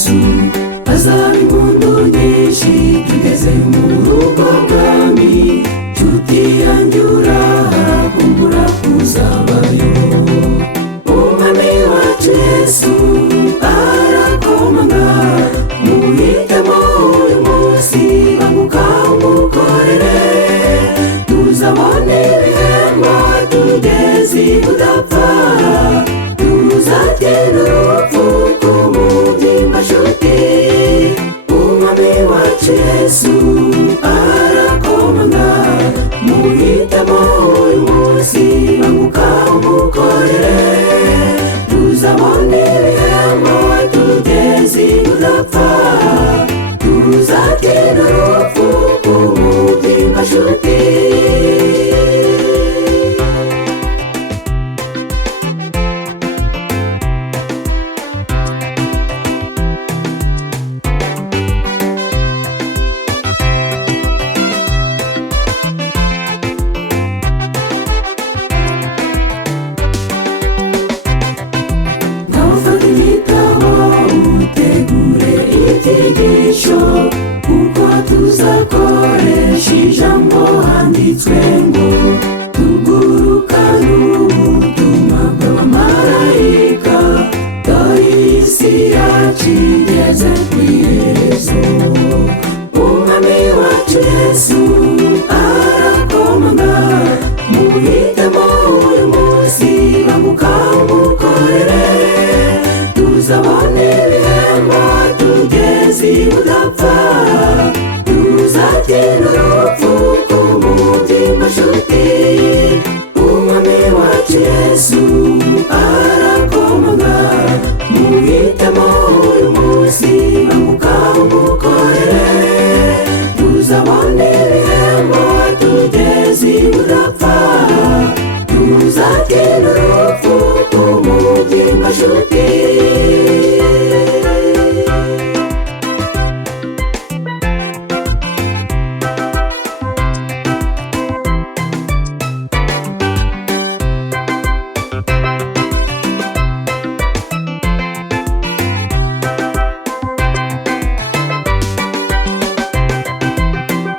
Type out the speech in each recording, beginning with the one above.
Yesu azaba impundu nyinshi tugeze mu rugo bwami. Nshuti yanjye urahakumbura kuzabayo. Umwami wacu Yesu arakomanga, muhitemo uyu munsi banguka umukorere. Tuzabone ibihembo tugeze udapfa, tuzatera urupfu k'umubyimba nshuti. Umwami wacu Yesu arakomanga, muhitemo uyu munsi banguka umukorere. Tuzabone ibihembo tugeze udapfa, tuzatera urupfu k'umubyimba nshuti. Kuko tuzakoresha ijambo handitswe ngo tugurukane ubutumwa bw'abamarayika. Dore isi yacu igeze ku iherezo. Umwami wacu Yesu arakomanga, muhitemo uyu munsi banguka umukorere. Tuzabone ibihembo tugeze udapfa, tuzatera urupfu k'umubyimba nshuti. Umwami wacu Yesu arakomanga, muhitemo uyu munsi banguka umukorere. Tuzabone ibihembo tugeze udapfa, tuzatera urupfu k'umubyimba nshuti.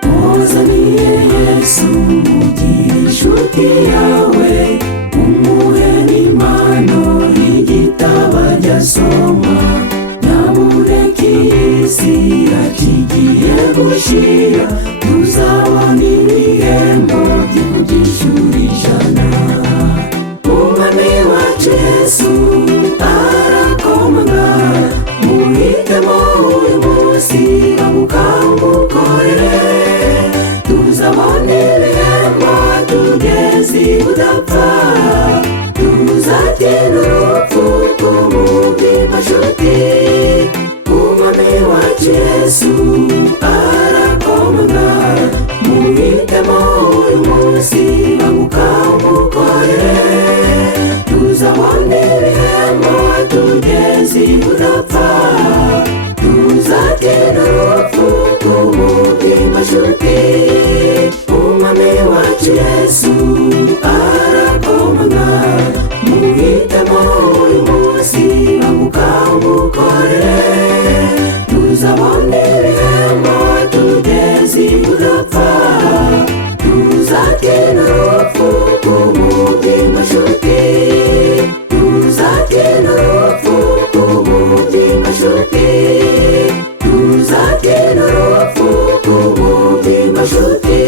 Muzaniye Yesu mugire inshuti yawe, umuhe n'impano y'igitabo ajya asoma. Nyamuneka iyi si yakigiye gushira, tuzabona ibihembo by'ikubyishyura ijana. Umwami wacu Yesu arakomanga, muhitemo uyu munsi banguka umukorere. Tuzabone ibihembo tugeze udapfa, tuzatera urupfu k'umubyimba nshuti. Umwami wacu Yesu arakomanga, muhitemo uyu munsi banguka umukorere. Tuzabone ibihembo tugeze udapfa, tuzatera urupfu k'umubyimba nshuti. Umwami wacu Yesu arakomanga, muhitemo uyu munsi banguka umukorere. Tuzabone ibihembo tugeze udapfa, tuzatera urupfu k'umubyimba nshuti. Tuzatera urupfu k'umubyimba nshuti. Tuzatera urupfu k'umubyimba nshuti.